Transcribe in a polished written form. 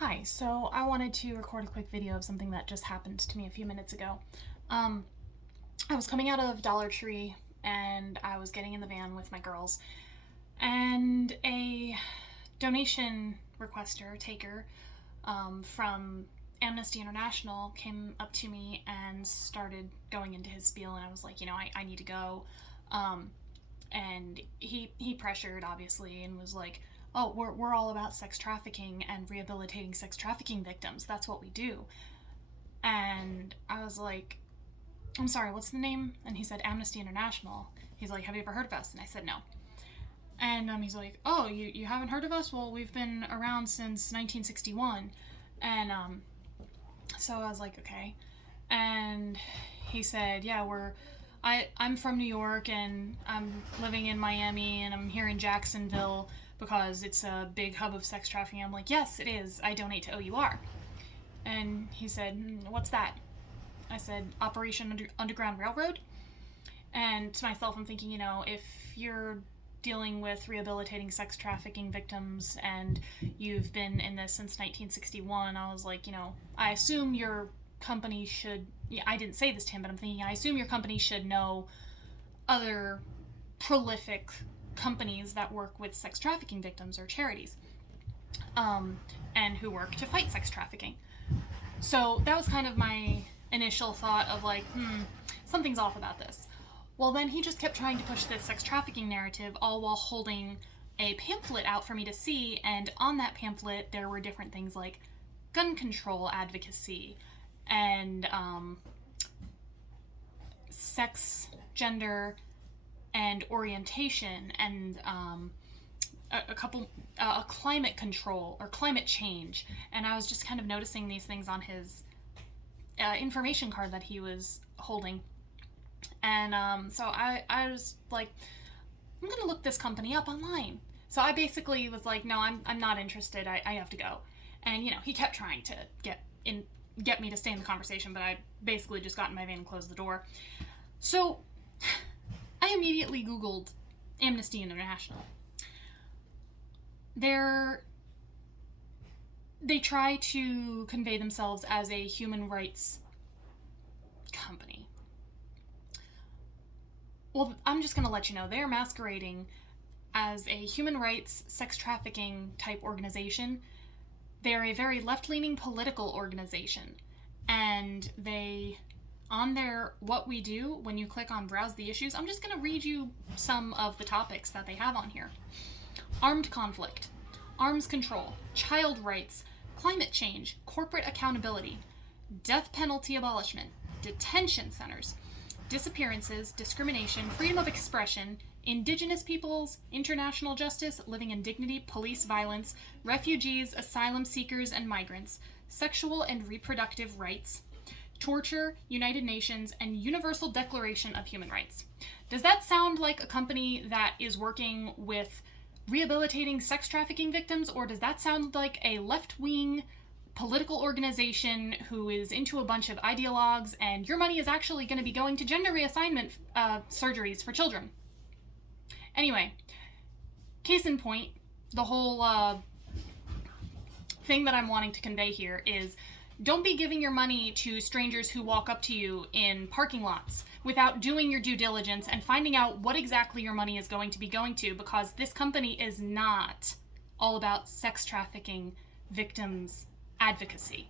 Hi, so I wanted to record a quick video of something that just happened to me a few minutes ago. I was coming out of Dollar Tree and I was getting in the van with my girls, and a donation requester, taker, from Amnesty International came up to me and started going into his spiel, and I was like, I need to go. And he pressured, obviously, and was like, oh, we're all about sex trafficking and rehabilitating sex trafficking victims. That's what we do. And I was like, I'm sorry, what's the name? And he said, Amnesty International. He's like, have you ever heard of us? And I said, no. And he's like, oh, you haven't heard of us? Well, we've been around since 1961. And so I was like, okay. And he said, yeah, I'm from New York and I'm living in Miami and I'm here in Jacksonville because it's a big hub of sex trafficking. I'm like, yes, it is. I donate to OUR. And he said, what's that? I said, Operation Underground Railroad. And to myself, I'm thinking, if you're dealing with rehabilitating sex trafficking victims and you've been in this since 1961, I was like, I assume your company should, I didn't say this to him, but I'm thinking, I assume your company should know other prolific companies that work with sex trafficking victims or charities, and who work to fight sex trafficking. So that was kind of my initial thought of like, something's off about this. Well, then he just kept trying to push this sex trafficking narrative, all while holding a pamphlet out for me to see, and on that pamphlet there were different things like gun control advocacy and sex, gender, and orientation, and a climate control or climate change. And I was just kind of noticing these things on his information card that he was holding. And so I was like, I'm gonna look this company up online. So I basically was like, no, I'm not interested. I have to go. And he kept trying to get me to stay in the conversation, but I basically just got in my van and closed the door. So I immediately Googled Amnesty International. They try to convey themselves as a human rights company. Well, I'm just going to let you know, they're masquerading as a human rights sex trafficking type organization. They're a very left-leaning political organization, and on their What We Do, when you click on Browse the Issues, I'm just going to read you some of the topics that they have on here. Armed conflict, arms control, child rights, climate change, corporate accountability, death penalty abolishment, detention centers, disappearances, discrimination, freedom of expression, indigenous peoples, international justice, living in dignity, police violence, refugees, asylum seekers and migrants, sexual and reproductive rights, torture, United Nations, and Universal Declaration of Human Rights. Does that sound like a company that is working with rehabilitating sex trafficking victims, or does that sound like a left-wing political organization who is into a bunch of ideologues and your money is actually going to be going to gender reassignment surgeries for children? Anyway, case in point, the whole thing that I'm wanting to convey here is, don't be giving your money to strangers who walk up to you in parking lots without doing your due diligence and finding out what exactly your money is going to be going to, because this company is not all about sex trafficking victims' advocacy.